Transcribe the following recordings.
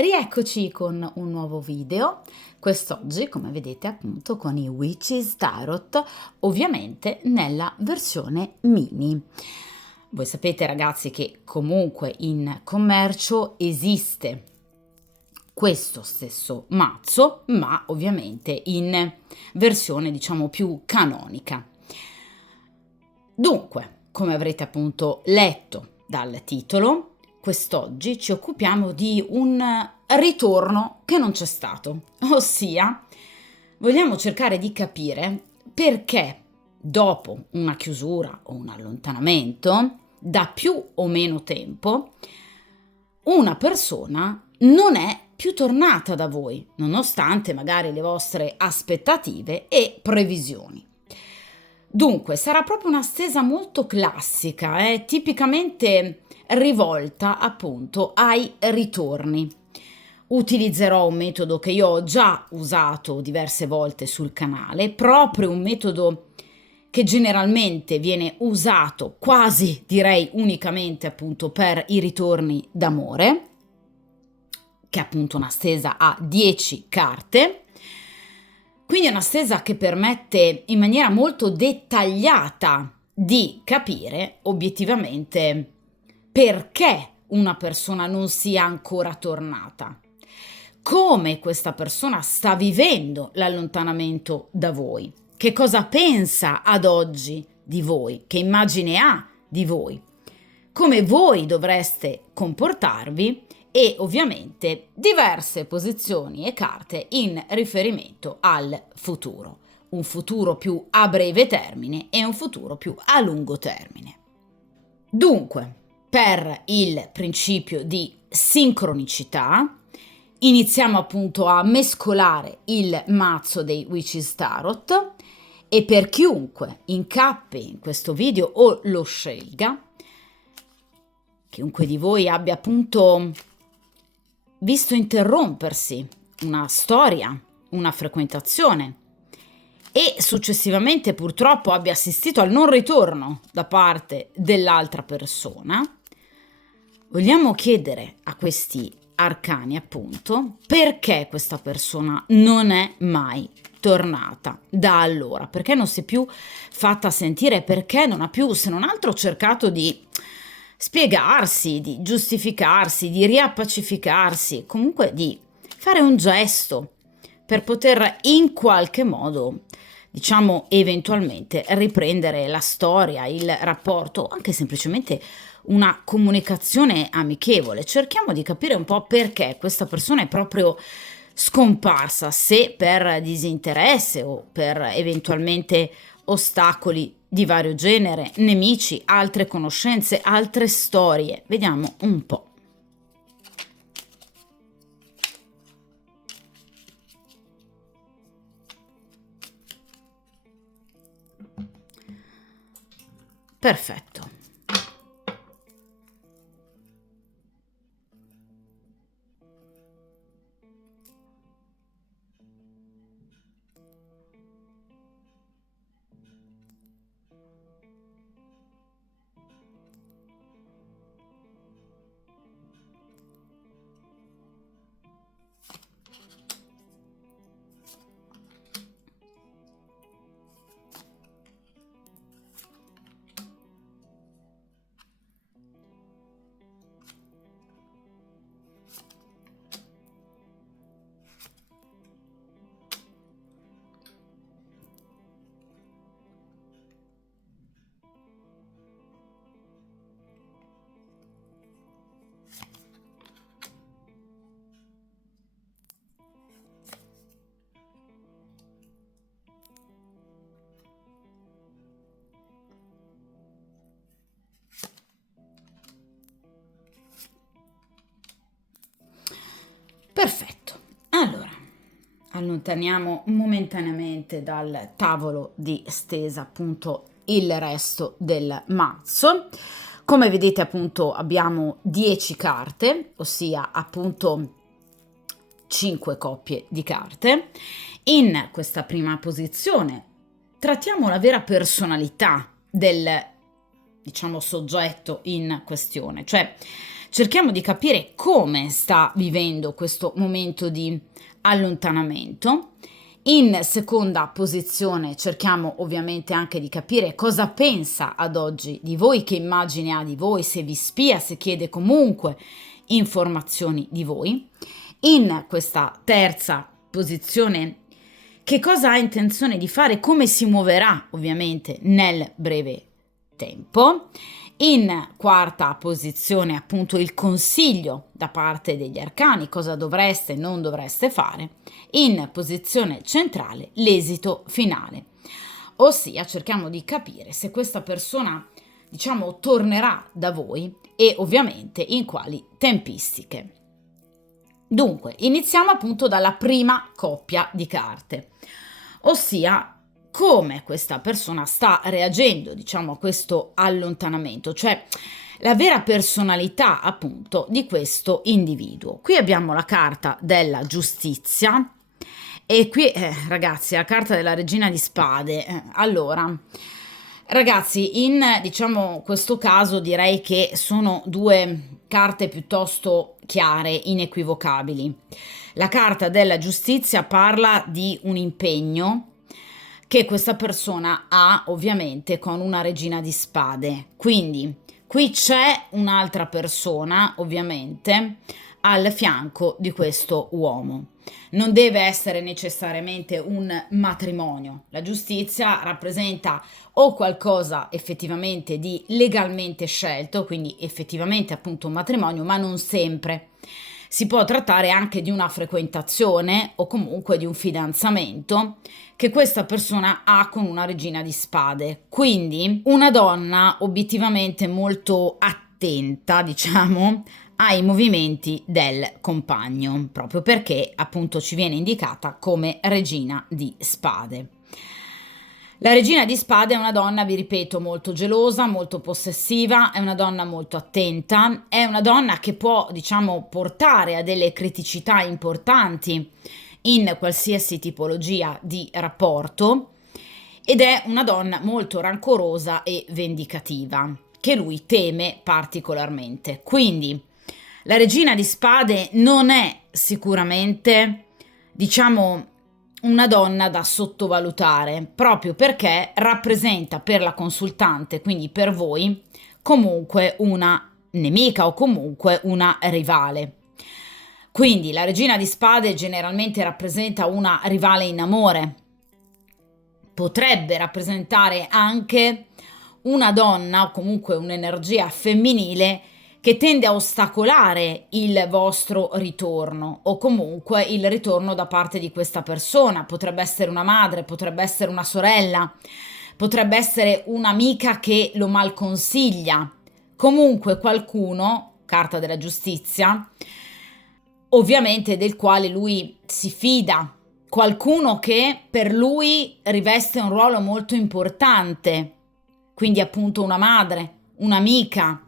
Rieccoci con un nuovo video, quest'oggi come vedete appunto con i Witches Tarot, ovviamente nella versione mini. Voi sapete ragazzi che comunque in commercio esiste questo stesso mazzo, ma ovviamente in versione diciamo più canonica. Dunque, come avrete appunto letto dal titolo, quest'oggi ci occupiamo di un ritorno che non c'è stato, ossia vogliamo cercare di capire perché dopo una chiusura o un allontanamento da più o meno tempo una persona non è più tornata da voi, nonostante magari le vostre aspettative e previsioni. Dunque, sarà proprio una stesa molto classica, tipicamente rivolta appunto ai ritorni. Utilizzerò un metodo che io ho già usato diverse volte sul canale, proprio un metodo che generalmente viene usato quasi direi unicamente appunto per i ritorni d'amore, che è appunto una stesa a 10 carte. Quindi è una stesa che permette in maniera molto dettagliata di capire obiettivamente perché una persona non sia ancora tornata, come questa persona sta vivendo l'allontanamento da voi, che cosa pensa ad oggi di voi, che immagine ha di voi, come voi dovreste comportarvi e ovviamente diverse posizioni e carte in riferimento al futuro, un futuro più a breve termine e un futuro più a lungo termine. Dunque, per il principio di sincronicità, iniziamo appunto a mescolare il mazzo dei Witches Tarot e per chiunque incappi in questo video o lo scelga, chiunque di voi abbia appunto visto interrompersi una storia, una frequentazione e successivamente purtroppo abbia assistito al non ritorno da parte dell'altra persona, vogliamo chiedere a questi arcani appunto perché questa persona non è mai tornata da allora, perché non si è più fatta sentire, perché non ha più se non altro cercato di spiegarsi, di giustificarsi, di riappacificarsi, comunque di fare un gesto per poter in qualche modo, diciamo, eventualmente riprendere la storia, il rapporto, anche semplicemente una comunicazione amichevole. Cerchiamo di capire un po' perché questa persona è proprio scomparsa, se per disinteresse o per eventualmente ostacoli di vario genere, nemici, altre conoscenze, altre storie. Vediamo un po'. Perfetto. Perfetto. Allora, allontaniamo momentaneamente dal tavolo di stesa appunto il resto del mazzo. Come vedete appunto abbiamo 10 carte, ossia appunto 5 coppie di carte. In questa prima posizione trattiamo la vera personalità del, diciamo, soggetto in questione, cioè cerchiamo di capire come sta vivendo questo momento di allontanamento. In seconda posizione cerchiamo ovviamente anche di capire cosa pensa ad oggi di voi, che immagine ha di voi, se vi spia, se chiede comunque informazioni di voi. In questa terza posizione, che cosa ha intenzione di fare, come si muoverà ovviamente nel breve tempo. In quarta posizione, appunto, il consiglio da parte degli arcani, cosa dovreste e non dovreste fare. In posizione centrale, l'esito finale, ossia cerchiamo di capire se questa persona, diciamo, tornerà da voi e ovviamente in quali tempistiche. Dunque, iniziamo appunto dalla prima coppia di carte, ossia come questa persona sta reagendo, diciamo, a questo allontanamento, cioè la vera personalità appunto di questo individuo. Qui abbiamo la carta della giustizia e qui, ragazzi, la carta della regina di spade. Allora, ragazzi, in diciamo questo caso direi che sono due carte piuttosto chiare, inequivocabili. La carta della giustizia parla di un impegno che questa persona ha ovviamente con una regina di spade. Quindi qui c'è un'altra persona ovviamente al fianco di questo uomo. Non deve essere necessariamente un matrimonio. La giustizia rappresenta o qualcosa effettivamente di legalmente scelto, quindi effettivamente appunto un matrimonio, ma non sempre. Si può trattare anche di una frequentazione o comunque di un fidanzamento che questa persona ha con una regina di spade. Quindi una donna obiettivamente molto attenta, diciamo, ai movimenti del compagno, proprio perché appunto ci viene indicata come regina di spade. La regina di spade è una donna, vi ripeto, molto gelosa, molto possessiva, è una donna molto attenta, è una donna che può, diciamo, portare a delle criticità importanti in qualsiasi tipologia di rapporto ed è una donna molto rancorosa e vendicativa, che lui teme particolarmente. Quindi la regina di spade non è sicuramente, diciamo, una donna da sottovalutare, proprio perché rappresenta per la consultante, quindi per voi, comunque una nemica o comunque una rivale. Quindi la regina di spade generalmente rappresenta una rivale in amore. Potrebbe rappresentare anche una donna o comunque un'energia femminile che tende a ostacolare il vostro ritorno o comunque il ritorno da parte di questa persona. Potrebbe essere una madre, potrebbe essere una sorella, potrebbe essere un'amica che lo malconsiglia. Comunque qualcuno, carta della giustizia, ovviamente del quale lui si fida, qualcuno che per lui riveste un ruolo molto importante, quindi appunto una madre, un'amica,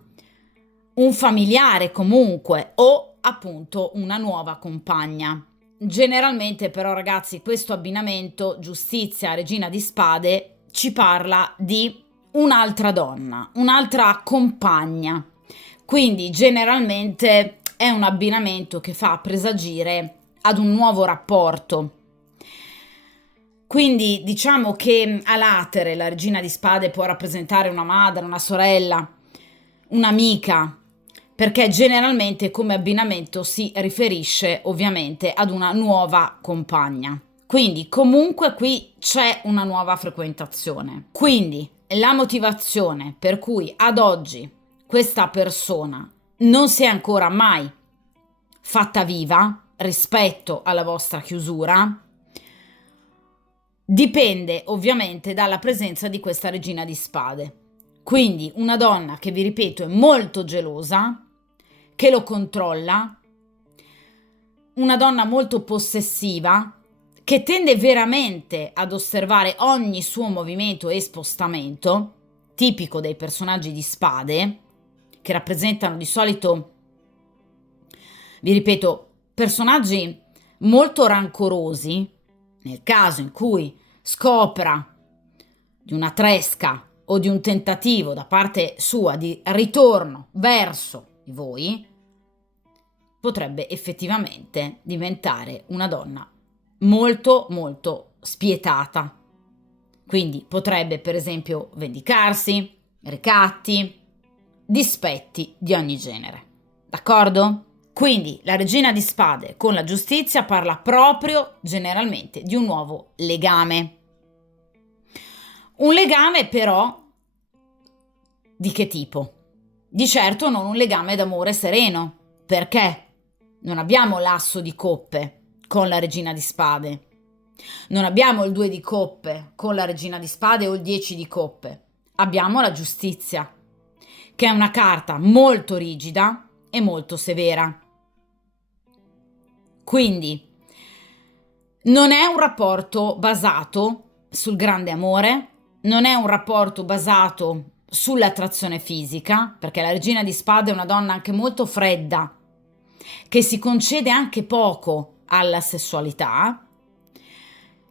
un familiare comunque o appunto una nuova compagna. Generalmente però ragazzi questo abbinamento giustizia regina di spade ci parla di un'altra donna, un'altra compagna, quindi generalmente è un abbinamento che fa presagire ad un nuovo rapporto. Quindi diciamo che a latere la regina di spade può rappresentare una madre, una sorella, un'amica, perché generalmente come abbinamento si riferisce ovviamente ad una nuova compagna. Quindi comunque qui c'è una nuova frequentazione. Quindi la motivazione per cui ad oggi questa persona non si è ancora mai fatta viva rispetto alla vostra chiusura dipende ovviamente dalla presenza di questa regina di spade. Quindi una donna che, vi ripeto, è molto gelosa, che lo controlla, una donna molto possessiva, che tende veramente ad osservare ogni suo movimento e spostamento, tipico dei personaggi di spade, che rappresentano di solito, vi ripeto, personaggi molto rancorosi. Nel caso in cui scopra di una tresca o di un tentativo da parte sua di ritorno verso di voi, potrebbe effettivamente diventare una donna molto molto spietata. Quindi potrebbe per esempio vendicarsi, ricatti, dispetti di ogni genere. D'accordo? Quindi la regina di spade con la giustizia parla proprio generalmente di un nuovo legame. Un legame però di che tipo? Di certo non un legame d'amore sereno. Perché? Non abbiamo l'asso di coppe con la regina di spade. Non abbiamo il 2 di coppe con la regina di spade o il 10 di coppe. Abbiamo la giustizia, che è una carta molto rigida e molto severa. Quindi non è un rapporto basato sul grande amore, non è un rapporto basato sull'attrazione fisica, perché la regina di spade è una donna anche molto fredda, che si concede anche poco alla sessualità.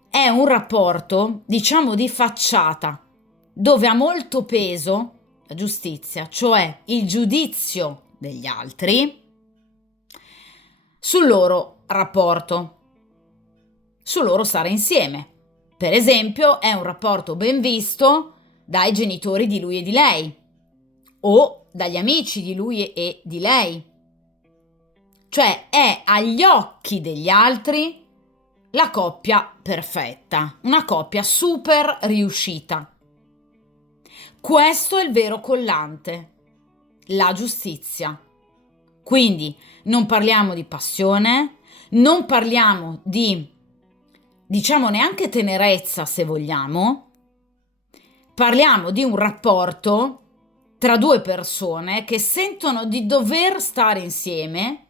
È un rapporto, diciamo, di facciata, dove ha molto peso la giustizia, cioè il giudizio degli altri, sul loro rapporto, sul loro stare insieme. Per esempio, è un rapporto ben visto dai genitori di lui e di lei, o dagli amici di lui e di lei. Cioè è agli occhi degli altri la coppia perfetta, una coppia super riuscita. Questo è il vero collante, la giustizia. Quindi non parliamo di passione, non parliamo di, diciamo, neanche tenerezza se vogliamo, parliamo di un rapporto tra due persone che sentono di dover stare insieme,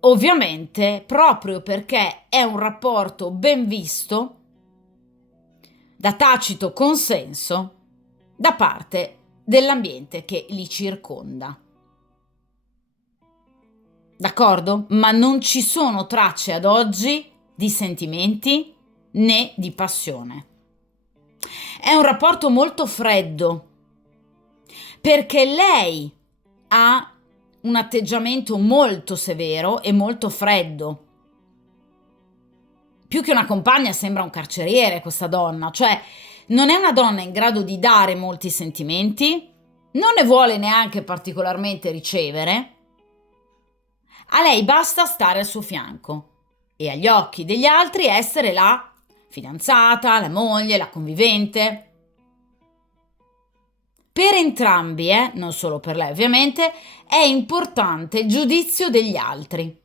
ovviamente proprio perché è un rapporto ben visto da tacito consenso da parte dell'ambiente che li circonda. D'accordo? Ma non ci sono tracce ad oggi di sentimenti né di passione. È un rapporto molto freddo perché lei ha un atteggiamento molto severo e molto freddo. Più che una compagna sembra un carceriere questa donna, cioè non è una donna in grado di dare molti sentimenti, non ne vuole neanche particolarmente ricevere. A lei basta stare al suo fianco e agli occhi degli altri essere la fidanzata, la moglie, la convivente. Per entrambi, non solo per lei ovviamente, è importante il giudizio degli altri.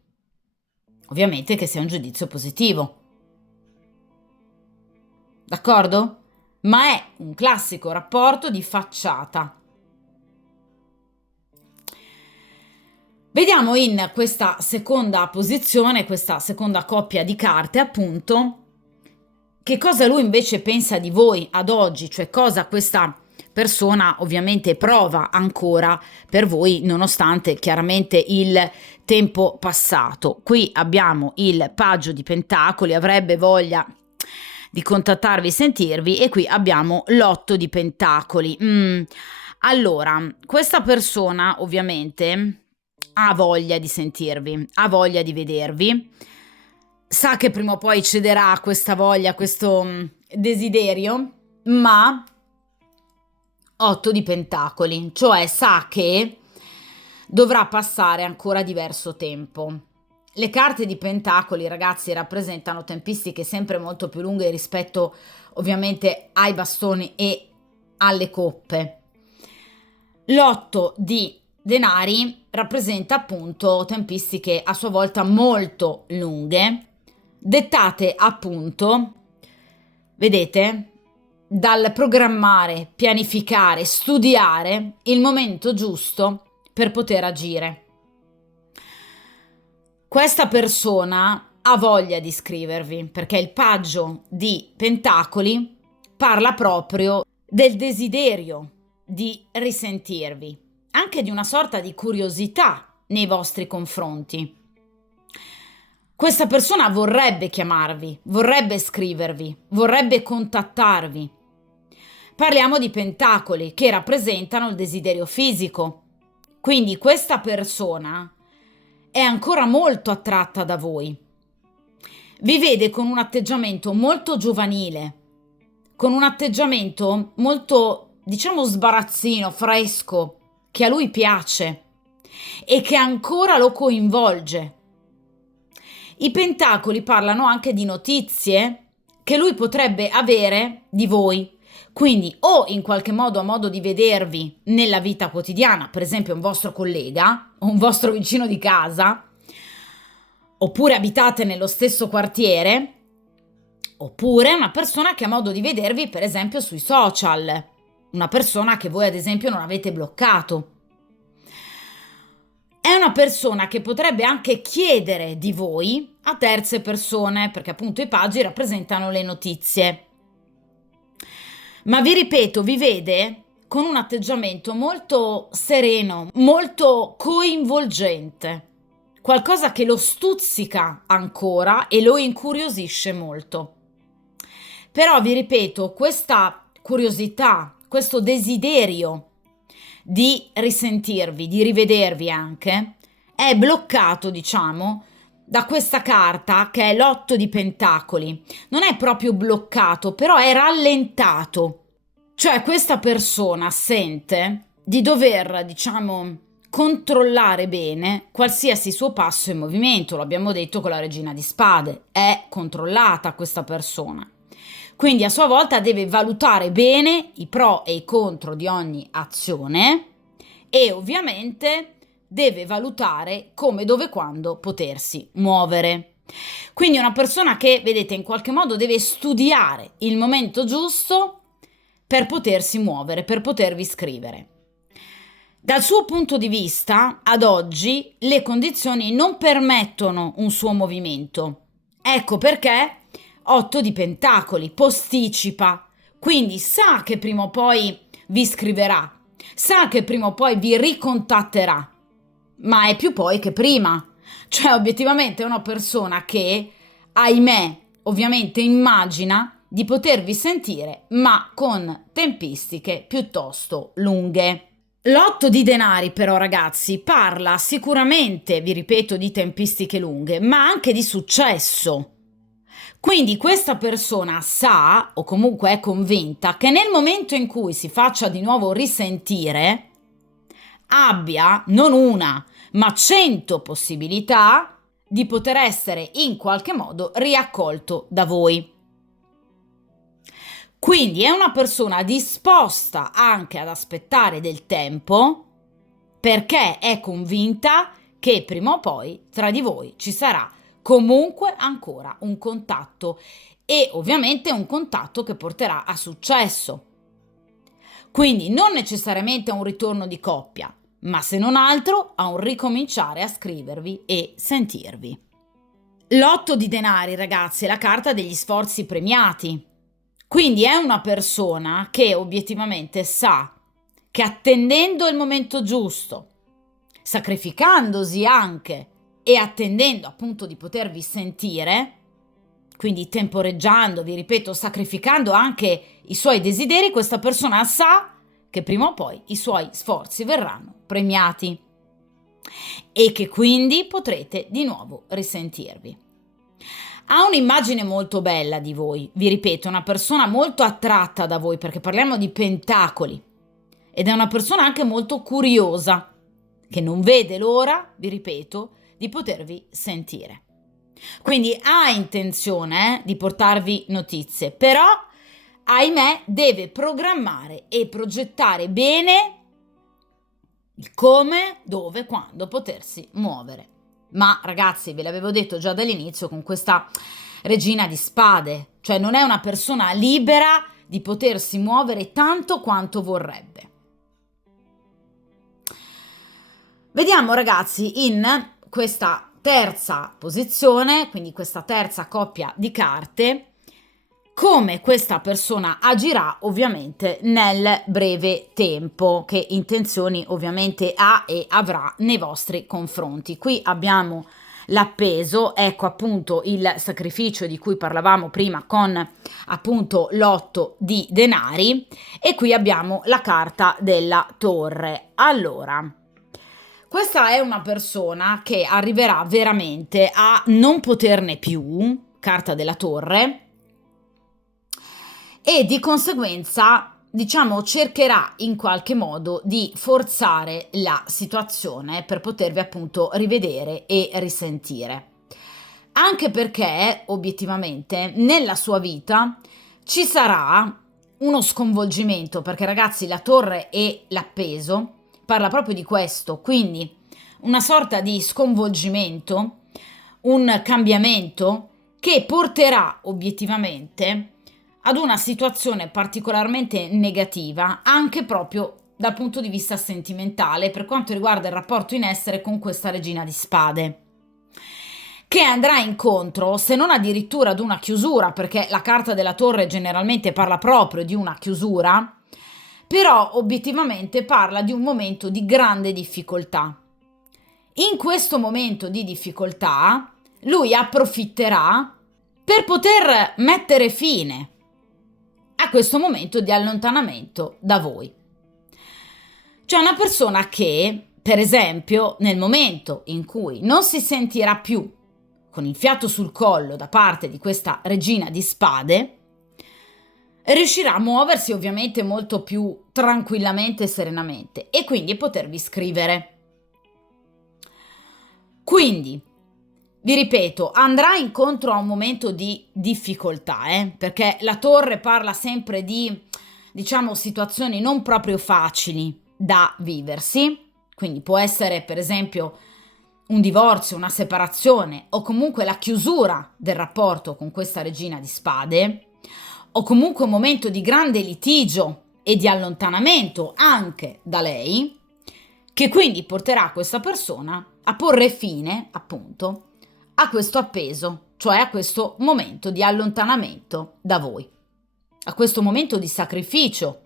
Ovviamente che sia un giudizio positivo. D'accordo? Ma è un classico rapporto di facciata. Vediamo in questa seconda posizione, questa seconda coppia di carte, appunto, che cosa lui invece pensa di voi ad oggi, cioè cosa questa persona ovviamente prova ancora per voi, nonostante chiaramente il tempo passato. Qui abbiamo il paggio di pentacoli, avrebbe voglia di contattarvi e sentirvi, e qui abbiamo l'8 di pentacoli. Allora, questa persona ovviamente ha voglia di sentirvi, ha voglia di vedervi, sa che prima o poi cederà a questa voglia, a questo desiderio, ma 8 di pentacoli, cioè sa che dovrà passare ancora diverso tempo. Le carte di pentacoli, ragazzi, rappresentano tempistiche sempre molto più lunghe rispetto ovviamente ai bastoni e alle coppe. L'8 di denari rappresenta appunto tempistiche a sua volta molto lunghe, dettate appunto, vedete, dal programmare, pianificare, studiare il momento giusto per poter agire. Questa persona ha voglia di scrivervi perché il paggio di pentacoli parla proprio del desiderio di risentirvi, anche di una sorta di curiosità nei vostri confronti. Questa persona vorrebbe chiamarvi, vorrebbe scrivervi, vorrebbe contattarvi. Parliamo di pentacoli che rappresentano il desiderio fisico, Quindi questa persona è ancora molto attratta da voi. Vi vede con un atteggiamento molto giovanile, con un atteggiamento molto, diciamo, sbarazzino, fresco, che a lui piace e che ancora lo coinvolge. I pentacoli parlano anche di notizie che lui potrebbe avere di voi. Quindi o in qualche modo a modo di vedervi nella vita quotidiana, per esempio un vostro collega o un vostro vicino di casa, oppure abitate nello stesso quartiere, oppure una persona che ha modo di vedervi per esempio sui social, una persona che voi ad esempio non avete bloccato. È una persona che potrebbe anche chiedere di voi a terze persone, perché appunto i paggi rappresentano le notizie. Ma vi ripeto, vi vede con un atteggiamento molto sereno, molto coinvolgente, qualcosa che lo stuzzica ancora e lo incuriosisce molto. Però vi ripeto, questa curiosità, questo desiderio di risentirvi, di rivedervi anche, è bloccato, diciamo, da questa carta che è l'8 di Pentacoli. Non è proprio bloccato, però è rallentato. Cioè questa persona sente di dover, diciamo, controllare bene qualsiasi suo passo e movimento. Lo abbiamo detto con la Regina di Spade. È controllata questa persona. Quindi a sua volta deve valutare bene i pro e i contro di ogni azione e ovviamente deve valutare come, dove, quando potersi muovere. Quindi è una persona che, vedete, in qualche modo deve studiare il momento giusto per potersi muovere, per potervi scrivere. Dal suo punto di vista, ad oggi, le condizioni non permettono un suo movimento. Ecco perché 8 di Pentacoli posticipa, quindi sa che prima o poi vi scriverà, sa che prima o poi vi ricontatterà, ma è più poi che prima. Cioè, obiettivamente è una persona che, ahimè, ovviamente immagina di potervi sentire, ma con tempistiche piuttosto lunghe. L'8 di denari, però, ragazzi, parla sicuramente, vi ripeto, di tempistiche lunghe, ma anche di successo. Quindi questa persona sa, o comunque è convinta, che nel momento in cui si faccia di nuovo risentire, abbia non una, ma 100 possibilità di poter essere in qualche modo riaccolto da voi. Quindi è una persona disposta anche ad aspettare del tempo, perché è convinta che prima o poi tra di voi ci sarà comunque ancora un contatto e ovviamente un contatto che porterà a successo. Quindi non necessariamente a un ritorno di coppia, ma se non altro a un ricominciare a scrivervi e sentirvi. L'8 di denari, ragazzi, è la carta degli sforzi premiati. Quindi è una persona che obiettivamente sa che attendendo il momento giusto, sacrificandosi anche e attendendo appunto di potervi sentire, quindi temporeggiando, vi ripeto, sacrificando anche i suoi desideri, questa persona sa che prima o poi i suoi sforzi verranno premiati e che quindi potrete di nuovo risentirvi. Ha un'immagine molto bella di voi, vi ripeto, una persona molto attratta da voi perché parliamo di pentacoli ed è una persona anche molto curiosa che non vede l'ora, vi ripeto, di potervi sentire. Quindi ha intenzione di portarvi notizie, però ahimè deve programmare e progettare bene il come, dove, quando potersi muovere. Ma ragazzi, ve l'avevo detto già dall'inizio con questa Regina di Spade, cioè non è una persona libera di potersi muovere tanto quanto vorrebbe. Vediamo ragazzi in questa terza posizione, quindi questa terza coppia di carte, come questa persona agirà ovviamente nel breve tempo, che intenzioni ovviamente ha e avrà nei vostri confronti. Qui abbiamo l'appeso, ecco appunto il sacrificio di cui parlavamo prima con appunto l'8 di denari e qui abbiamo la carta della torre. Allora, Questa è una persona che arriverà veramente a non poterne più, carta della torre, e di conseguenza, diciamo, cercherà in qualche modo di forzare la situazione per potervi appunto rivedere e risentire. Anche perché, obiettivamente, nella sua vita ci sarà uno sconvolgimento, perché ragazzi, la torre e l'appeso parla proprio di questo, quindi una sorta di sconvolgimento, un cambiamento che porterà obiettivamente ad una situazione particolarmente negativa anche proprio dal punto di vista sentimentale per quanto riguarda il rapporto in essere con questa regina di spade, che andrà incontro, se non addirittura ad una chiusura, perché la carta della torre generalmente parla proprio di una chiusura, però obiettivamente parla di un momento di grande difficoltà. In questo momento di difficoltà lui approfitterà per poter mettere fine a questo momento di allontanamento da voi. C'è una persona che, per esempio, nel momento in cui non si sentirà più con il fiato sul collo da parte di questa regina di spade, riuscirà a muoversi ovviamente molto più tranquillamente e serenamente e quindi potervi scrivere. Quindi, vi ripeto, andrà incontro a un momento di difficoltà, perché la torre parla sempre di, diciamo, situazioni non proprio facili da viversi, quindi può essere per esempio un divorzio, una separazione o comunque la chiusura del rapporto con questa regina di spade o comunque un momento di grande litigio e di allontanamento anche da lei, che quindi porterà questa persona a porre fine appunto a questo appeso, cioè a questo momento di allontanamento da voi, a questo momento di sacrificio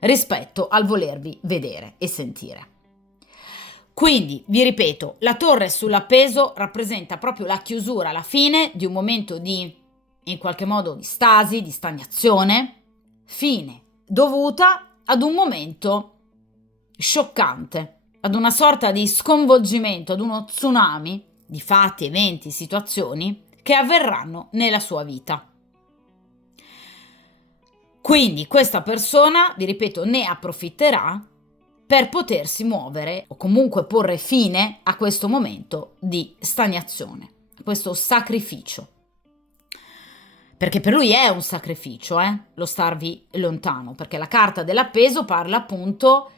rispetto al volervi vedere e sentire. Quindi, vi ripeto, la torre sull'appeso rappresenta proprio la chiusura, la fine di un momento di, in qualche modo, di stasi, di stagnazione, fine dovuta ad un momento scioccante, ad una sorta di sconvolgimento, ad uno tsunami di fatti, eventi, situazioni che avverranno nella sua vita. Quindi questa persona, vi ripeto, ne approfitterà per potersi muovere o comunque porre fine a questo momento di stagnazione, a questo sacrificio. Perché per lui è un sacrificio, lo starvi lontano, perché la carta dell'appeso parla appunto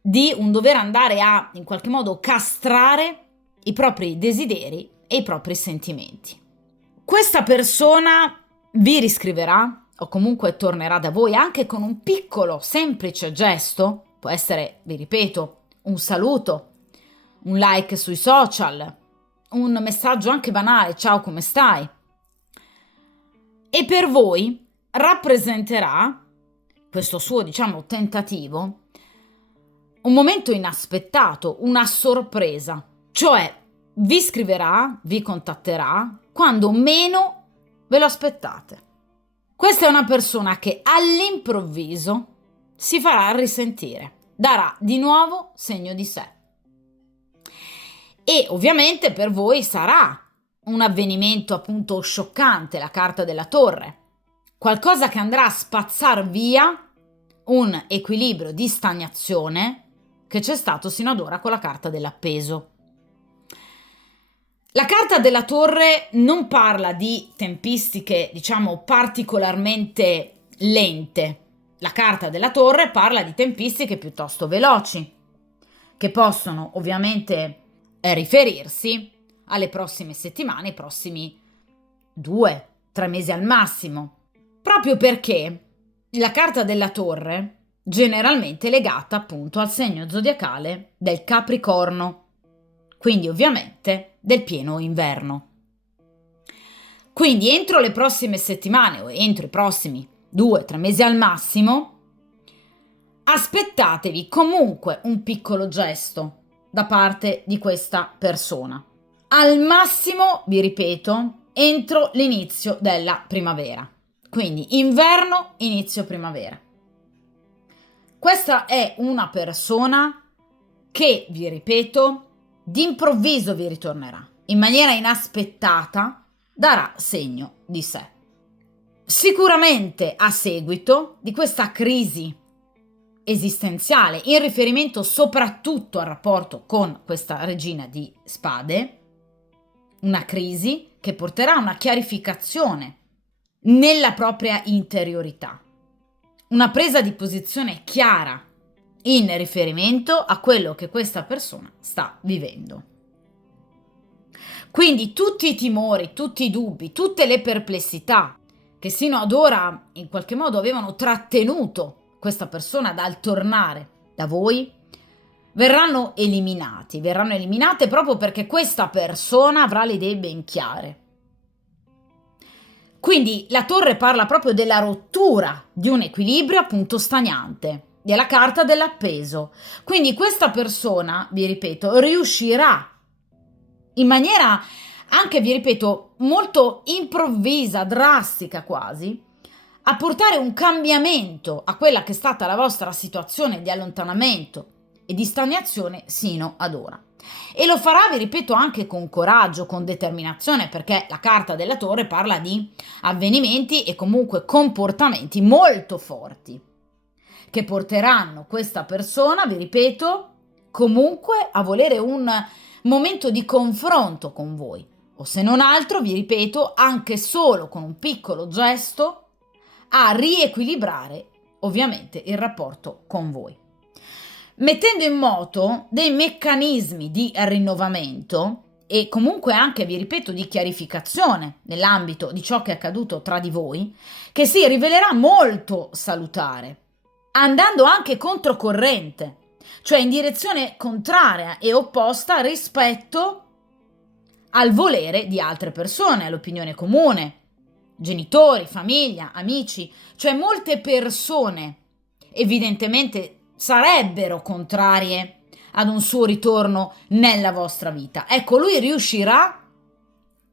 di un dover andare a, in qualche modo, castrare i propri desideri e i propri sentimenti. Questa persona vi riscriverà o comunque tornerà da voi anche con un piccolo, semplice gesto, può essere, vi ripeto, un saluto, un like sui social, un messaggio anche banale, ciao come stai? E per voi rappresenterà questo suo, diciamo, tentativo un momento inaspettato, una sorpresa, cioè vi scriverà, vi contatterà quando meno ve lo aspettate. Questa è una persona che all'improvviso si farà risentire, darà di nuovo segno di sé. E ovviamente per voi sarà un avvenimento appunto scioccante, la carta della torre, qualcosa che andrà a spazzar via un equilibrio di stagnazione che c'è stato sino ad ora con la carta dell'appeso. La carta della torre non parla di tempistiche, diciamo, particolarmente lente. La carta della torre parla di tempistiche piuttosto veloci, che possono ovviamente riferirsi alle prossime settimane, ai prossimi 2-3 mesi al massimo, proprio perché la carta della torre generalmente è legata appunto al segno zodiacale del Capricorno, quindi ovviamente del pieno inverno. Quindi entro le prossime settimane o entro i prossimi 2-3 mesi al massimo, aspettatevi comunque un piccolo gesto da parte di questa persona. Al massimo, vi ripeto, entro l'inizio della primavera. Quindi inverno, inizio primavera. Questa è una persona che, vi ripeto, d'improvviso vi ritornerà, in maniera inaspettata, darà segno di sé. Sicuramente a seguito di questa crisi esistenziale, in riferimento soprattutto al rapporto con questa regina di spade, una crisi che porterà a una chiarificazione nella propria interiorità, una presa di posizione chiara in riferimento a quello che questa persona sta vivendo. Quindi tutti i timori, tutti i dubbi, tutte le perplessità che sino ad ora in qualche modo avevano trattenuto questa persona dal tornare da voi, verranno eliminate proprio perché questa persona avrà le idee ben chiare. Quindi la torre parla proprio della rottura di un equilibrio appunto stagnante, della carta dell'appeso. Quindi questa persona, vi ripeto, riuscirà in maniera anche, vi ripeto, molto improvvisa, drastica quasi, a portare un cambiamento a quella che è stata la vostra situazione di allontanamento e di stagnazione sino ad ora. E lo farà, vi ripeto, anche con coraggio, con determinazione, perché la carta della torre parla di avvenimenti e comunque comportamenti molto forti che porteranno questa persona, vi ripeto, comunque a volere un momento di confronto con voi, o se non altro, vi ripeto, anche solo con un piccolo gesto a riequilibrare ovviamente il rapporto con voi, mettendo in moto dei meccanismi di rinnovamento e comunque anche, vi ripeto, di chiarificazione nell'ambito di ciò che è accaduto tra di voi, che si rivelerà molto salutare, andando anche controcorrente, cioè in direzione contraria e opposta rispetto al volere di altre persone, all'opinione comune, genitori, famiglia, amici, cioè molte persone evidentemente sarebbero contrarie ad un suo ritorno nella vostra vita. Ecco, lui riuscirà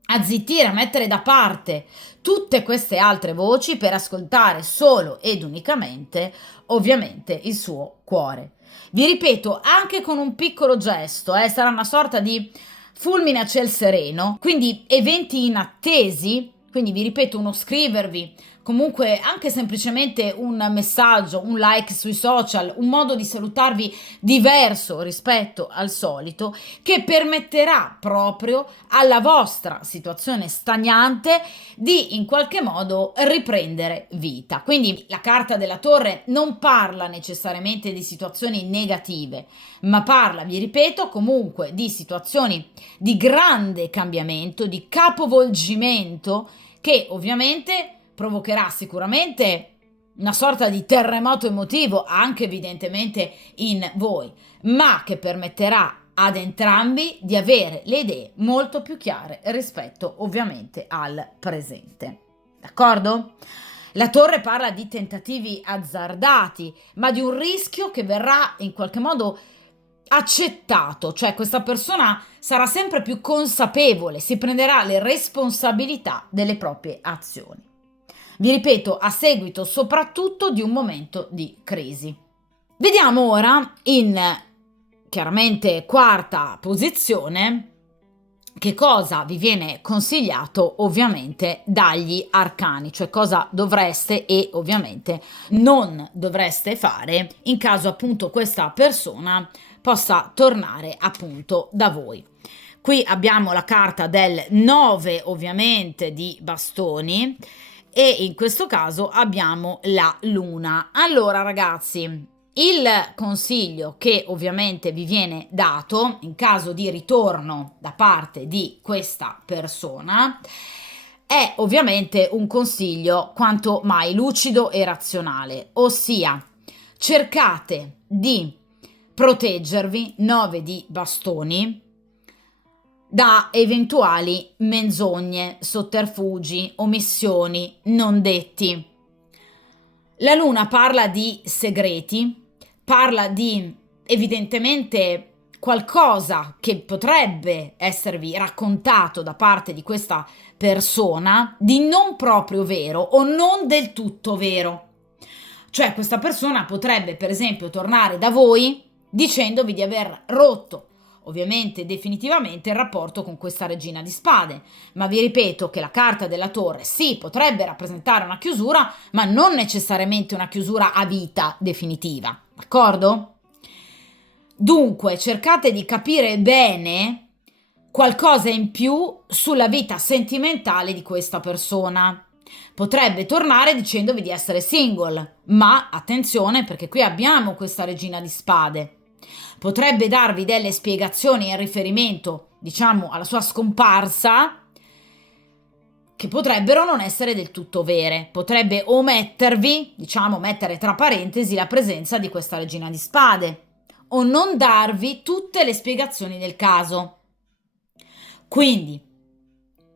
a zittire, a mettere da parte tutte queste altre voci per ascoltare solo ed unicamente, ovviamente, il suo cuore. Vi ripeto, anche con un piccolo gesto, sarà una sorta di fulmine a ciel sereno, quindi eventi inattesi, quindi vi ripeto, uno scrivervi, comunque anche semplicemente un messaggio, un like sui social, un modo di salutarvi diverso rispetto al solito, che permetterà proprio alla vostra situazione stagnante di in qualche modo riprendere vita. Quindi la carta della torre non parla necessariamente di situazioni negative, ma parla, vi ripeto, comunque di situazioni di grande cambiamento, di capovolgimento, che ovviamente provocherà sicuramente una sorta di terremoto emotivo anche evidentemente in voi, ma che permetterà ad entrambi di avere le idee molto più chiare rispetto ovviamente al presente. D'accordo? La torre parla di tentativi azzardati, ma di un rischio che verrà in qualche modo accettato, cioè questa persona sarà sempre più consapevole, si prenderà le responsabilità delle proprie azioni. Vi ripeto, a seguito soprattutto di un momento di crisi. Vediamo ora in chiaramente quarta posizione che cosa vi viene consigliato ovviamente dagli arcani, cioè cosa dovreste e ovviamente non dovreste fare in caso appunto questa persona possa tornare appunto da voi. Qui abbiamo la carta del 9 ovviamente di bastoni e in questo caso abbiamo la luna. Allora ragazzi, il consiglio che ovviamente vi viene dato in caso di ritorno da parte di questa persona è ovviamente un consiglio quanto mai lucido e razionale, ossia cercate di proteggervi, 9 di bastoni, da eventuali menzogne, sotterfugi, omissioni non detti. La luna parla di segreti, parla di evidentemente qualcosa che potrebbe esservi raccontato da parte di questa persona di non proprio vero o non del tutto vero. Cioè questa persona potrebbe per esempio tornare da voi dicendovi di aver rotto ovviamente definitivamente il rapporto con questa regina di spade, ma vi ripeto che la carta della torre sì, potrebbe rappresentare una chiusura, ma non necessariamente una chiusura a vita definitiva, d'accordo? Dunque cercate di capire bene qualcosa in più sulla vita sentimentale di questa persona. Potrebbe tornare dicendovi di essere single, ma attenzione perché qui abbiamo questa regina di spade. Potrebbe darvi delle spiegazioni in riferimento, diciamo, alla sua scomparsa che potrebbero non essere del tutto vere. Potrebbe omettervi, diciamo, mettere tra parentesi la presenza di questa regina di spade o non darvi tutte le spiegazioni del caso. Quindi,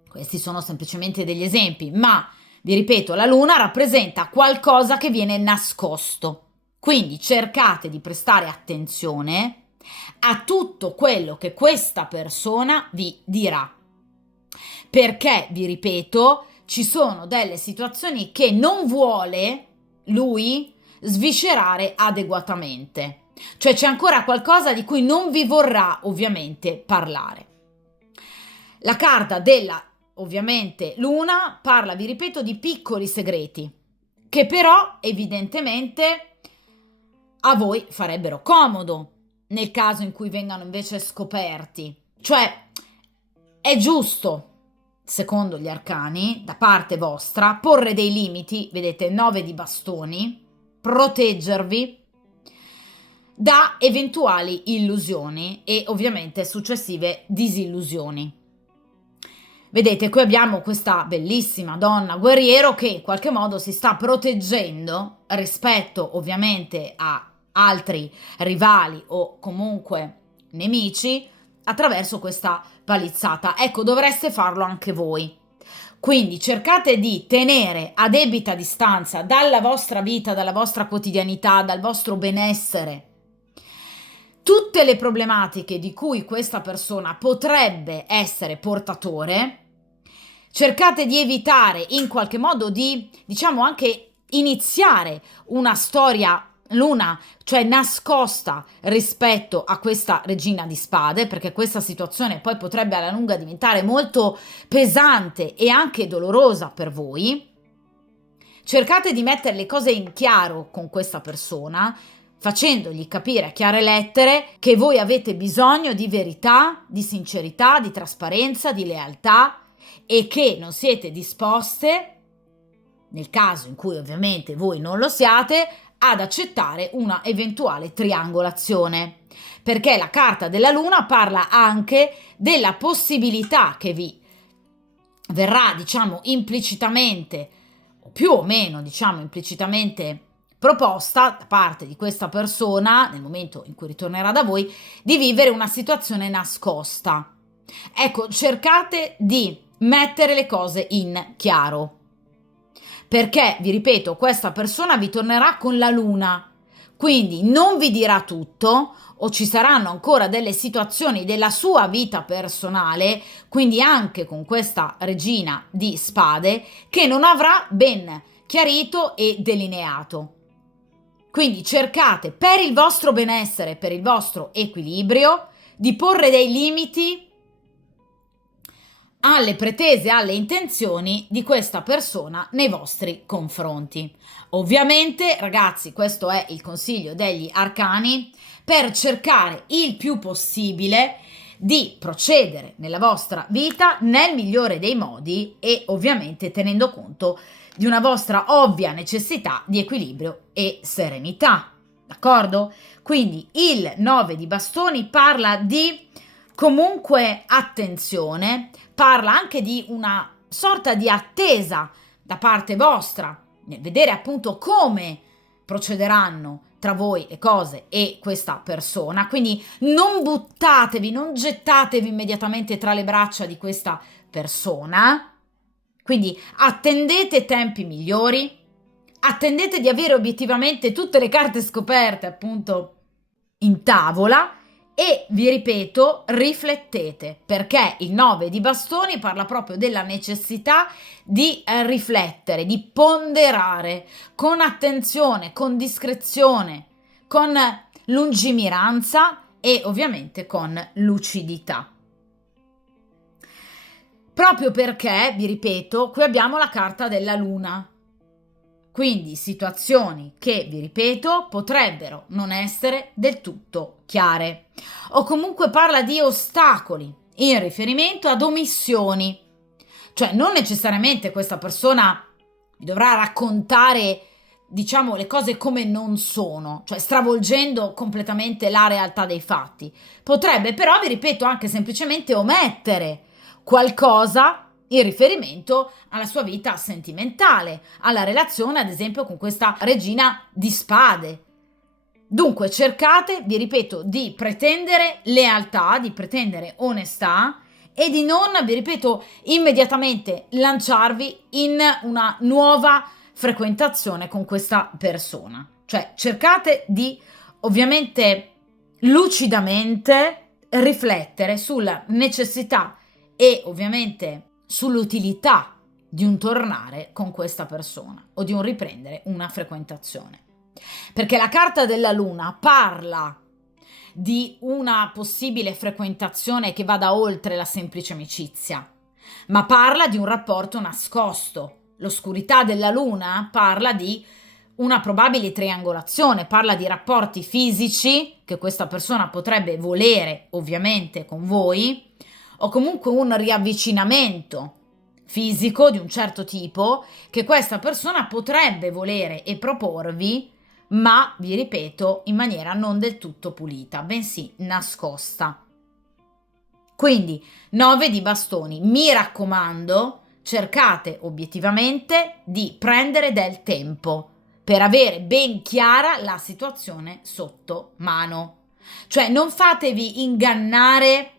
questi sono semplicemente degli esempi, ma vi ripeto, la luna rappresenta qualcosa che viene nascosto. Quindi cercate di prestare attenzione a tutto quello che questa persona vi dirà. Perché, vi ripeto, ci sono delle situazioni che non vuole lui sviscerare adeguatamente. Cioè c'è ancora qualcosa di cui non vi vorrà ovviamente parlare. La carta della, ovviamente, luna parla, vi ripeto, di piccoli segreti che però evidentemente a voi farebbero comodo nel caso in cui vengano invece scoperti. Cioè è giusto, secondo gli arcani, da parte vostra, porre dei limiti, vedete, 9 di bastoni, proteggervi da eventuali illusioni e ovviamente successive disillusioni. Vedete, qui abbiamo questa bellissima donna guerriero che in qualche modo si sta proteggendo rispetto ovviamente a altri rivali o comunque nemici attraverso questa palizzata. Ecco, dovreste farlo anche voi. Quindi cercate di tenere a debita distanza dalla vostra vita, dalla vostra quotidianità, dal vostro benessere tutte le problematiche di cui questa persona potrebbe essere portatore. Cercate di evitare in qualche modo di, diciamo, anche iniziare una storia luna, cioè nascosta rispetto a questa regina di spade, perché questa situazione poi potrebbe alla lunga diventare molto pesante e anche dolorosa per voi. Cercate di mettere le cose in chiaro con questa persona, facendogli capire a chiare lettere che voi avete bisogno di verità, di sincerità, di trasparenza, di lealtà e che non siete disposte, nel caso in cui ovviamente voi non lo siate, ad accettare una eventuale triangolazione. Perché la carta della luna parla anche della possibilità che vi verrà, diciamo, implicitamente, o più o meno, diciamo, implicitamente proposta da parte di questa persona, nel momento in cui ritornerà da voi, di vivere una situazione nascosta. Ecco, cercate di mettere le cose in chiaro. Perché, vi ripeto, questa persona vi tornerà con la luna, quindi non vi dirà tutto o ci saranno ancora delle situazioni della sua vita personale, quindi anche con questa regina di spade, che non avrà ben chiarito e delineato. Quindi cercate per il vostro benessere, per il vostro equilibrio, di porre dei limiti alle pretese, alle intenzioni di questa persona nei vostri confronti. Ovviamente, ragazzi, questo è il consiglio degli arcani per cercare il più possibile di procedere nella vostra vita nel migliore dei modi e ovviamente tenendo conto di una vostra ovvia necessità di equilibrio e serenità, d'accordo? Quindi il 9 di bastoni parla di comunque attenzione, parla anche di una sorta di attesa da parte vostra nel vedere appunto come procederanno tra voi le cose e questa persona, quindi non buttatevi, non gettatevi immediatamente tra le braccia di questa persona, quindi attendete tempi migliori, attendete di avere obiettivamente tutte le carte scoperte appunto in tavola e vi ripeto, riflettete, perché il 9 di bastoni parla proprio della necessità di riflettere, di ponderare con attenzione, con discrezione, con lungimiranza e ovviamente con lucidità. Proprio perché, vi ripeto, qui abbiamo la carta della luna. Quindi situazioni che, vi ripeto, potrebbero non essere del tutto chiare. O comunque parla di ostacoli in riferimento ad omissioni. Cioè non necessariamente questa persona vi dovrà raccontare, diciamo, le cose come non sono, cioè stravolgendo completamente la realtà dei fatti. Potrebbe però, vi ripeto, anche semplicemente omettere qualcosa in riferimento alla sua vita sentimentale, alla relazione, ad esempio, con questa regina di spade. Dunque, cercate, vi ripeto, di pretendere lealtà, di pretendere onestà e di non, vi ripeto, immediatamente lanciarvi in una nuova frequentazione con questa persona. Cioè, cercate di, ovviamente, lucidamente riflettere sulla necessità e ovviamente sull'utilità di un tornare con questa persona o di un riprendere una frequentazione. Perché la carta della luna parla di una possibile frequentazione che vada oltre la semplice amicizia, ma parla di un rapporto nascosto. L'oscurità della luna parla di una probabile triangolazione, parla di rapporti fisici che questa persona potrebbe volere ovviamente con voi, o comunque un riavvicinamento fisico di un certo tipo che questa persona potrebbe volere e proporvi, ma vi ripeto, in maniera non del tutto pulita, bensì nascosta. Quindi 9 di bastoni, mi raccomando, cercate obiettivamente di prendere del tempo per avere ben chiara la situazione sotto mano. Cioè non fatevi ingannare,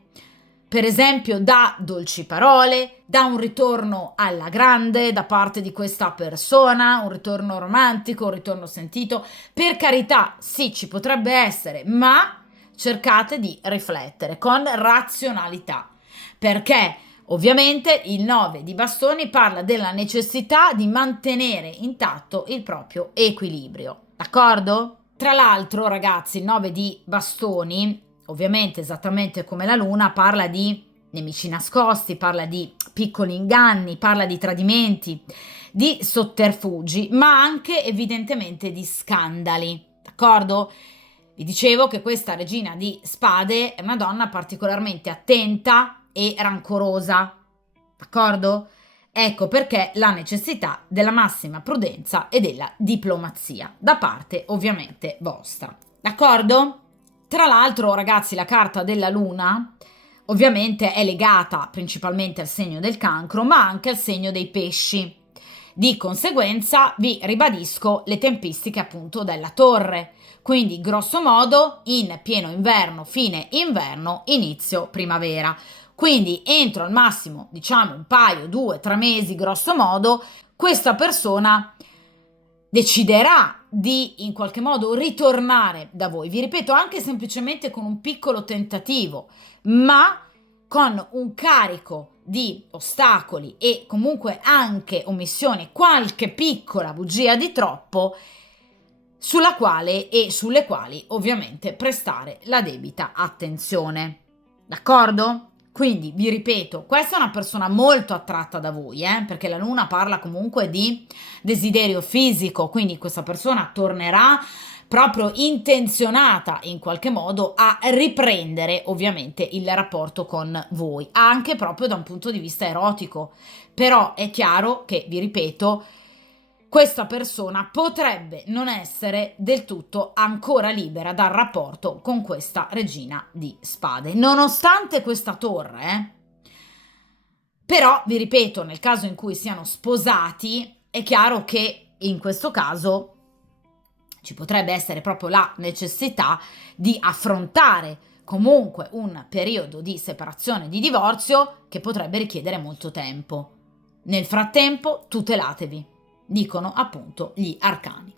per esempio, da dolci parole, da un ritorno alla grande da parte di questa persona, un ritorno romantico, un ritorno sentito. Per carità, sì, ci potrebbe essere, ma cercate di riflettere con razionalità, perché ovviamente il 9 di bastoni parla della necessità di mantenere intatto il proprio equilibrio, d'accordo? Tra l'altro, ragazzi, il 9 di bastoni, ovviamente esattamente come la luna, parla di nemici nascosti, parla di piccoli inganni, parla di tradimenti, di sotterfugi, ma anche evidentemente di scandali, d'accordo? Vi dicevo che questa regina di spade è una donna particolarmente attenta e rancorosa, d'accordo? Ecco perché la necessità della massima prudenza e della diplomazia da parte ovviamente vostra, d'accordo? Tra l'altro, ragazzi, la carta della luna ovviamente è legata principalmente al segno del cancro, ma anche al segno dei pesci. Di conseguenza vi ribadisco le tempistiche appunto della torre. Quindi grosso modo in pieno inverno, fine inverno, inizio primavera. Quindi entro al massimo, diciamo un paio, 2, 3 mesi grosso modo, questa persona deciderà di in qualche modo ritornare da voi. Vi ripeto, anche semplicemente con un piccolo tentativo, ma con un carico di ostacoli e comunque anche omissioni, qualche piccola bugia di troppo, sulla quale e sulle quali ovviamente prestare la debita attenzione. D'accordo? Quindi vi ripeto, questa è una persona molto attratta da voi, perché la luna parla comunque di desiderio fisico, quindi questa persona tornerà proprio intenzionata in qualche modo a riprendere ovviamente il rapporto con voi, anche proprio da un punto di vista erotico. Però è chiaro che, vi ripeto, questa persona potrebbe non essere del tutto ancora libera dal rapporto con questa regina di spade, nonostante questa torre. Però, vi ripeto, nel caso in cui siano sposati, è chiaro che in questo caso ci potrebbe essere proprio la necessità di affrontare comunque un periodo di separazione, di divorzio, che potrebbe richiedere molto tempo. Nel frattempo, tutelatevi, dicono appunto gli arcani.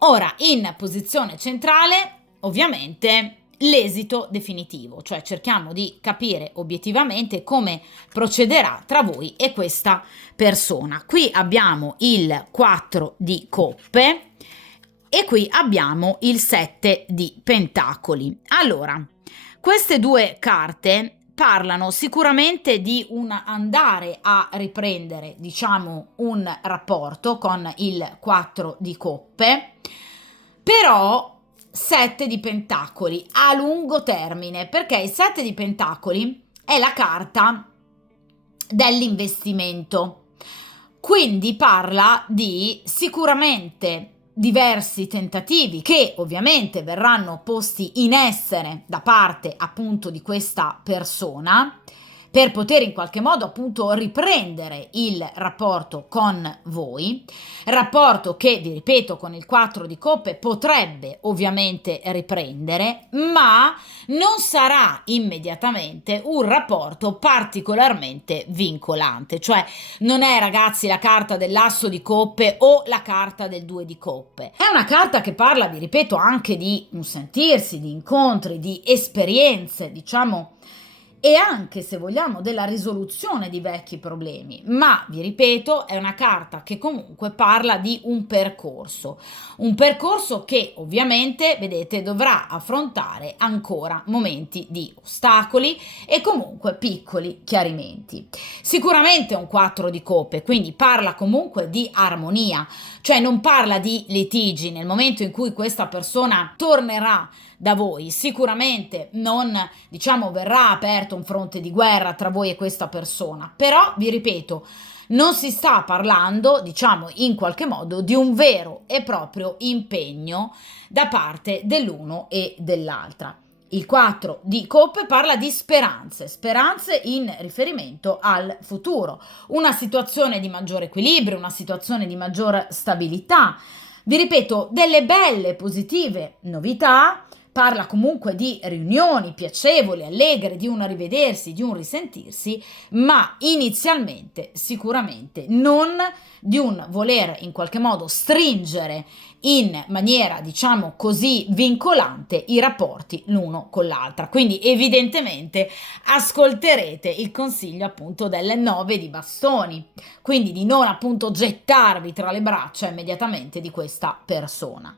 Ora, in posizione centrale, ovviamente, l'esito definitivo, cioè cerchiamo di capire obiettivamente come procederà tra voi e questa persona. Qui abbiamo il 4 di coppe, E qui abbiamo il 7 di Pentacoli. Allora, queste due carte parlano sicuramente di un andare a riprendere, diciamo, un rapporto con il 4 di Coppe, però 7 di Pentacoli a lungo termine, perché il 7 di Pentacoli è la carta dell'investimento. Quindi parla di sicuramente diversi tentativi che ovviamente verranno posti in essere da parte appunto di questa persona per poter in qualche modo appunto riprendere il rapporto con voi, rapporto che, vi ripeto, con il 4 di coppe potrebbe ovviamente riprendere, ma non sarà immediatamente un rapporto particolarmente vincolante, cioè non è, ragazzi, la carta dell'asso di coppe o la carta del 2 di coppe. È una carta che parla, vi ripeto, anche di un sentirsi, di incontri, di esperienze, diciamo, e anche, se vogliamo, della risoluzione di vecchi problemi, ma vi ripeto è una carta che comunque parla di un percorso che ovviamente, vedete, dovrà affrontare ancora momenti di ostacoli e comunque piccoli chiarimenti. Sicuramente un 4 di coppe, quindi parla comunque di armonia, cioè non parla di litigi. Nel momento in cui questa persona tornerà da voi, sicuramente non, diciamo, verrà aperto un fronte di guerra tra voi e questa persona, però vi ripeto, non si sta parlando, diciamo, in qualche modo di un vero e proprio impegno da parte dell'uno e dell'altra. Il 4 di coppe parla di speranze in riferimento al futuro, una situazione di maggiore equilibrio, una situazione di maggior stabilità. Vi ripeto, delle belle, positive novità. Parla comunque di riunioni piacevoli, allegre, di un rivedersi, di un risentirsi, ma inizialmente sicuramente non di un voler in qualche modo stringere in maniera, diciamo così, vincolante i rapporti l'uno con l'altra. Quindi evidentemente ascolterete il consiglio appunto delle 9 di bastoni, quindi di non appunto gettarvi tra le braccia immediatamente di questa persona.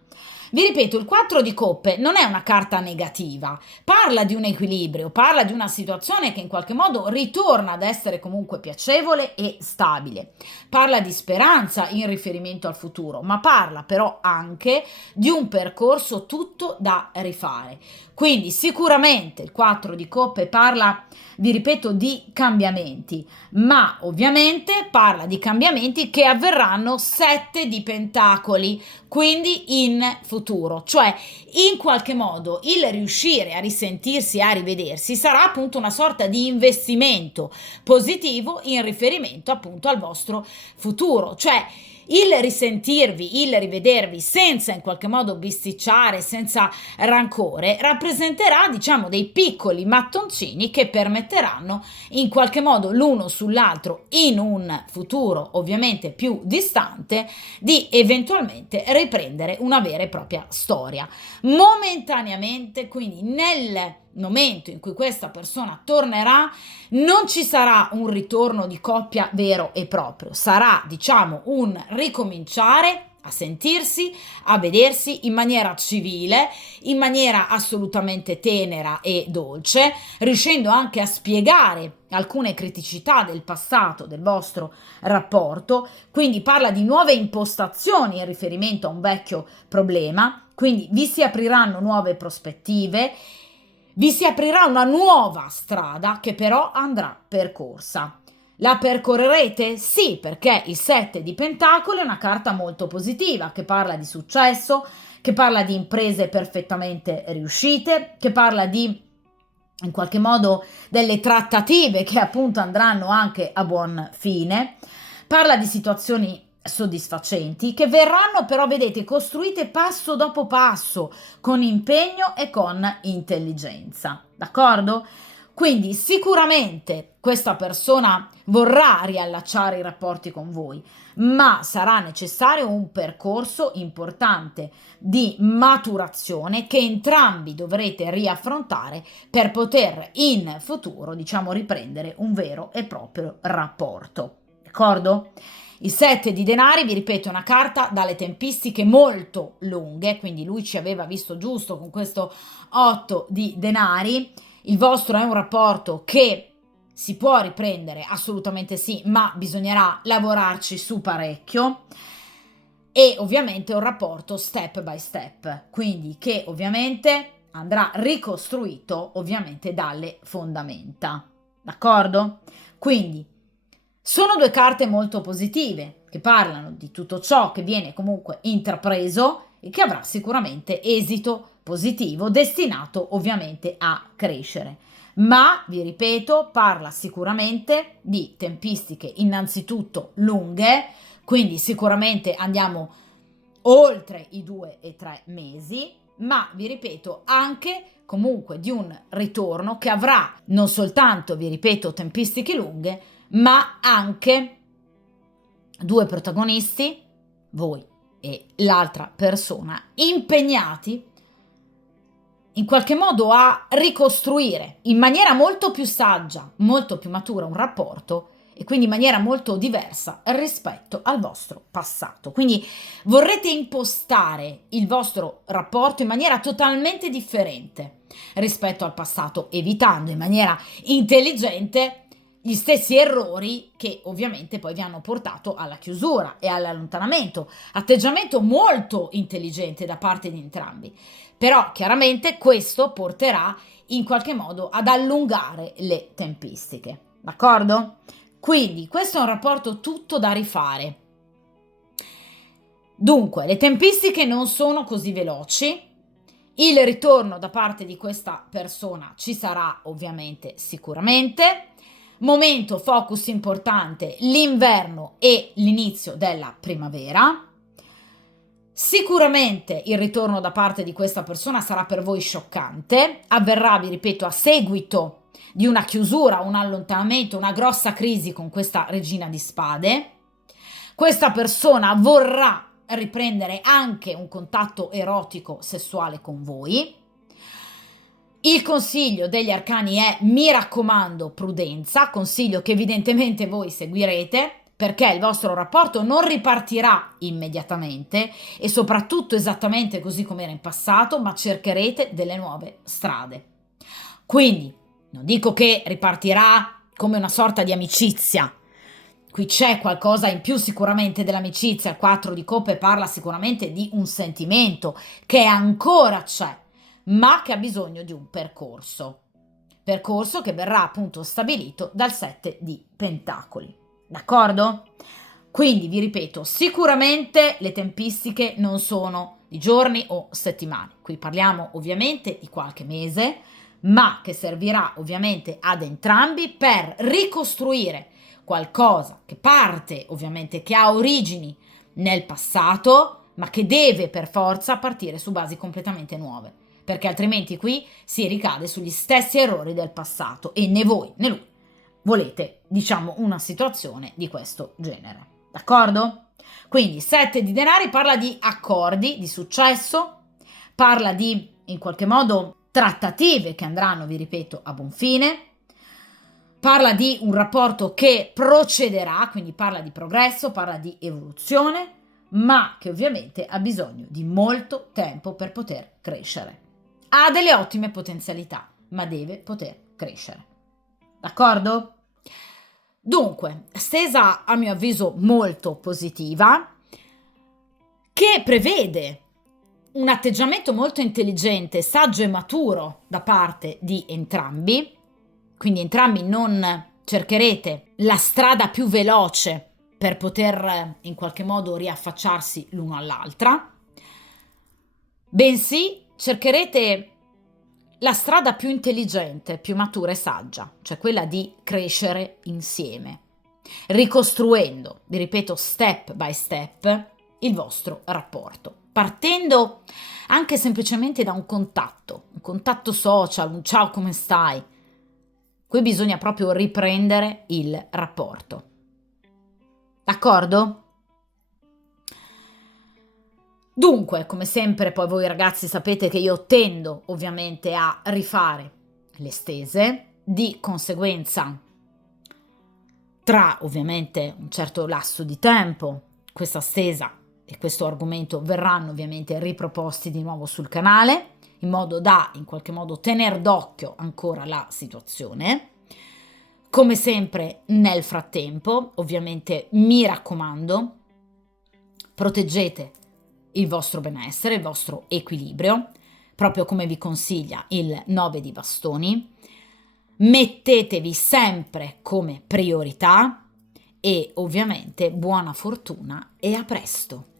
Vi ripeto, il 4 di coppe non è una carta negativa, parla di un equilibrio, parla di una situazione che in qualche modo ritorna ad essere comunque piacevole e stabile. Parla di speranza in riferimento al futuro, ma parla però anche di un percorso tutto da rifare. Quindi sicuramente il 4 di coppe parla, vi ripeto, di cambiamenti, ma ovviamente parla di cambiamenti che avverranno 7 di pentacoli, quindi in futuro, cioè in qualche modo il riuscire a risentirsi, a rivedersi sarà appunto una sorta di investimento positivo in riferimento appunto al vostro futuro, cioè il risentirvi, il rivedervi senza in qualche modo bisticciare, senza rancore, rappresenterà, diciamo, dei piccoli mattoncini che permetteranno in qualche modo l'uno sull'altro in un futuro ovviamente più distante di eventualmente riprendere una vera e propria storia. Momentaneamente, quindi nel momento in cui questa persona tornerà, non ci sarà un ritorno di coppia vero e proprio, sarà, diciamo, un ricominciare a sentirsi, a vedersi in maniera civile, in maniera assolutamente tenera e dolce, riuscendo anche a spiegare alcune criticità del passato del vostro rapporto, quindi parla di nuove impostazioni in riferimento a un vecchio problema, quindi vi si apriranno nuove prospettive, vi si aprirà una nuova strada che però andrà percorsa. La percorrerete? Sì, perché il 7 di Pentacoli è una carta molto positiva che parla di successo, che parla di imprese perfettamente riuscite, che parla di in qualche modo delle trattative che appunto andranno anche a buon fine, parla di situazioni soddisfacenti che verranno però, vedete, costruite passo dopo passo con impegno e con intelligenza, d'accordo? Quindi sicuramente questa persona vorrà riallacciare i rapporti con voi, ma sarà necessario un percorso importante di maturazione che entrambi dovrete riaffrontare per poter in futuro, diciamo, riprendere un vero e proprio rapporto, d'accordo? Il 7 di denari, vi ripeto, è una carta dalle tempistiche molto lunghe, quindi lui ci aveva visto giusto con questo 8 di denari. Il vostro è un rapporto che si può riprendere, assolutamente sì, ma bisognerà lavorarci su parecchio. E ovviamente un rapporto step by step, quindi che ovviamente andrà ricostruito ovviamente dalle fondamenta, d'accordo? Quindi sono due carte molto positive che parlano di tutto ciò che viene comunque intrapreso e che avrà sicuramente esito positivo, destinato ovviamente a crescere. Ma, vi ripeto, parla sicuramente di tempistiche innanzitutto lunghe, quindi sicuramente andiamo oltre i 2 e 3 mesi, ma vi ripeto anche comunque di un ritorno che avrà non soltanto, vi ripeto, tempistiche lunghe, ma anche due protagonisti, voi e l'altra persona, impegnati in qualche modo a ricostruire in maniera molto più saggia, molto più matura un rapporto e quindi in maniera molto diversa rispetto al vostro passato. Quindi vorrete impostare il vostro rapporto in maniera totalmente differente rispetto al passato, evitando in maniera intelligente gli stessi errori che ovviamente poi vi hanno portato alla chiusura e all'allontanamento. Atteggiamento molto intelligente da parte di entrambi. Però chiaramente questo porterà in qualche modo ad allungare le tempistiche, d'accordo? Quindi questo è un rapporto tutto da rifare. Dunque, le tempistiche non sono così veloci. Il ritorno da parte di questa persona ci sarà ovviamente sicuramente. Momento focus importante, l'inverno e l'inizio della primavera. Sicuramente il ritorno da parte di questa persona sarà per voi scioccante, avverrà, vi ripeto, a seguito di una chiusura, un allontanamento, una grossa crisi con questa regina di spade. Questa persona vorrà riprendere anche un contatto erotico sessuale con voi. Il consiglio degli arcani è, mi raccomando, prudenza, consiglio che evidentemente voi seguirete, perché il vostro rapporto non ripartirà immediatamente e soprattutto esattamente così come era in passato, ma cercherete delle nuove strade. Quindi, non dico che ripartirà come una sorta di amicizia. Qui c'è qualcosa in più sicuramente dell'amicizia. Il 4 di coppe parla sicuramente di un sentimento che ancora c'è, ma che ha bisogno di un percorso. Percorso che verrà appunto stabilito dal 7 di pentacoli. D'accordo? Quindi vi ripeto, sicuramente le tempistiche non sono di giorni o settimane. Qui parliamo ovviamente di qualche mese, ma che servirà ovviamente ad entrambi per ricostruire qualcosa che parte ovviamente, che ha origini nel passato, ma che deve per forza partire su basi completamente nuove, perché altrimenti qui si ricade sugli stessi errori del passato e né voi né lui volete, diciamo, una situazione di questo genere. D'accordo? Quindi 7 di denari parla di accordi, di successo, parla di, in qualche modo, trattative che andranno, vi ripeto, a buon fine, parla di un rapporto che procederà, quindi parla di progresso, parla di evoluzione, ma che ovviamente ha bisogno di molto tempo per poter crescere. Ha delle ottime potenzialità, ma deve poter crescere. D'accordo? Dunque, stesa a mio avviso molto positiva, che prevede un atteggiamento molto intelligente, saggio e maturo da parte di entrambi, quindi entrambi non cercherete la strada più veloce per poter in qualche modo riaffacciarsi l'uno all'altra, bensì cercherete la strada più intelligente, più matura e saggia, cioè quella di crescere insieme, ricostruendo, vi ripeto, step by step, il vostro rapporto, partendo anche semplicemente da un contatto social, un ciao come stai. Qui bisogna proprio riprendere il rapporto. D'accordo? Dunque, come sempre, poi voi ragazzi sapete che io tendo ovviamente a rifare le stese, di conseguenza Tra ovviamente un certo lasso di tempo, questa stesa e questo argomento verranno ovviamente riproposti di nuovo sul canale, in modo da in qualche modo tener d'occhio ancora la situazione. Come sempre, nel frattempo, ovviamente mi raccomando, proteggete il vostro benessere, il vostro equilibrio, proprio come vi consiglia il 9 di bastoni. Mettetevi sempre come priorità e ovviamente buona fortuna e a presto!